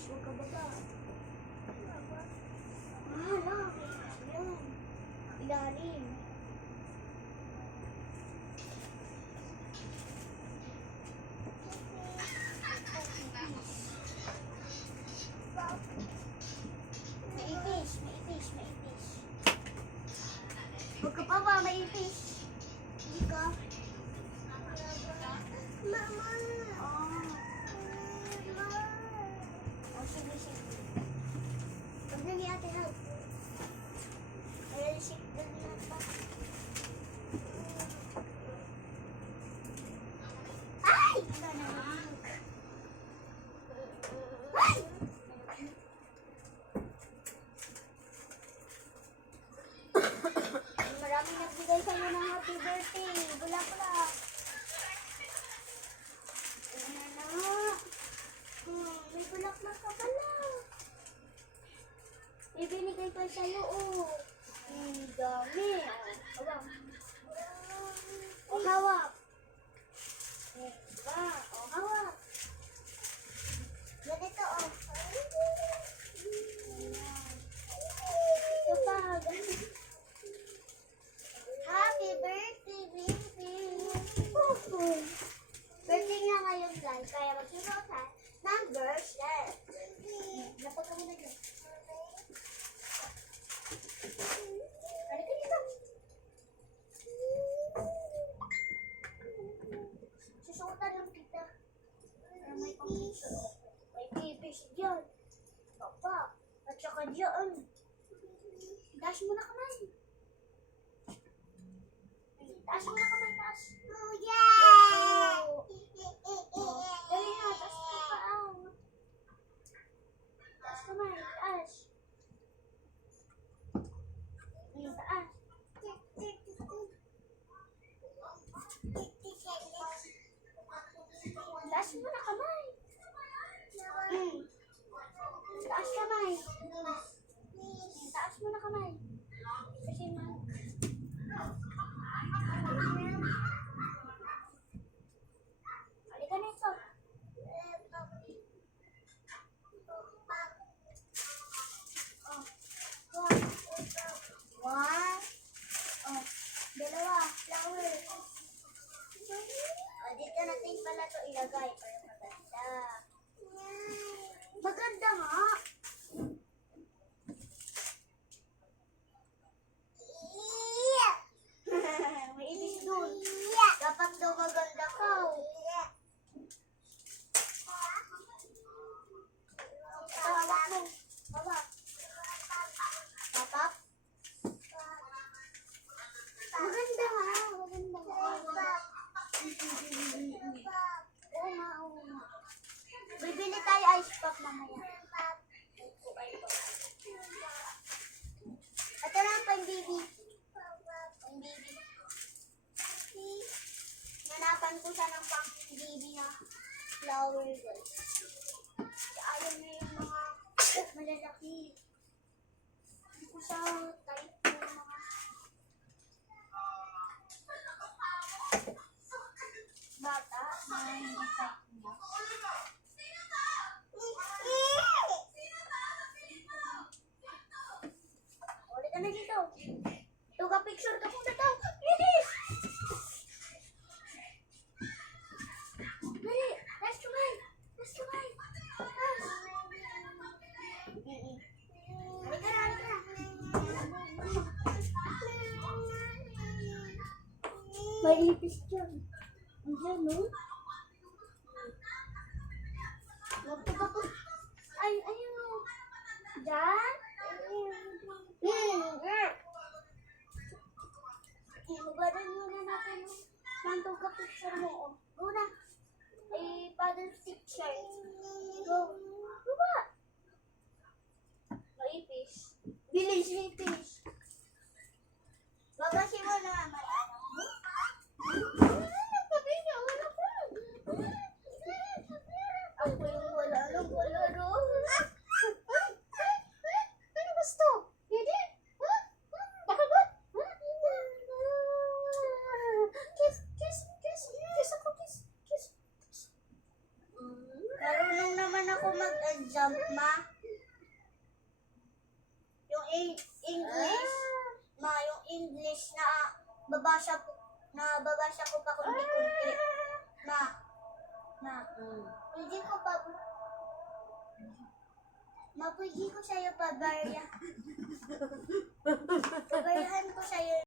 Huwag ka baba. Lang. Yan. Ilalim. Maipis. Huwag ka baba, maipis. Hindi ka. Mama. Sige. Huwag na ni Ate Help. Ayan, sikdan na pa. Ay! Ay! Maraming nagbigay sa'yo ng happy birthday. Bula-bula. Ayan na. May bulaklak ka pala. May binigay pa sa'yo, oh. Dami. Hawak. Hawak. Diba? Hawak. Ganito, oh. Ito pa. Happy birthday, baby. Birthday nga ngayon, guys. Kaya magsusunod ha. Numbers, yes. Napag ka muna dyan. Halika dito. Susuotan lang kita. Para may pang-picture. May pipis dyan. Papa. At saka dyan. Dash mo na kamay. Taas mo na kamay, taas. Oh, yeah! Dali na, taas ka pa out. Taas kamay, taas. Taas. Taas mo na kamay. Taas kamay. Taas mo na kamay. Kasi halika na ito. One. Dalawa. Flower. Dito natin pala ito ilagay para maganda. Maganda nga. May ibig doon. Dapat daw maganda ka. Hawak mo. Hawak. Tatap. Maganda nga. Maganda nga. Oo nga. Bibili tayo ice pop mamaya. Ito lang pang baby. Pang baby. Nanapan ko siya ng pang baby na flower girl. Ayaw na yung mga malalaki. Hindi ko siya type yung mga bata na hindi type niya. Ulit ka na dito. Ito ka picture ka kung dito. Bilis! Dali! Last kamay! Last kamay! Halika na, halika na. May ipis dyan. Diyan, no? Ay, ayun, no? Diyan? Inubadan muna natin yung mantong ka-picture mo. Go na. Ay, paddle stick siya. Go. Baba. Maipis. Bilis, maipis. Babasin mo na, Mariana. Sabi niya, wala pa. Ako yung wala no. Ano gusto? Hindi? Baka ba? Kiss ako, kiss. Marunong naman ako mag-jump, English. Ma, yung English na babasa ko pa kunti-kunti. Ma, pwede ko pa, pwede ko sa'yo pabarya. Pabaryahan ko sa'yo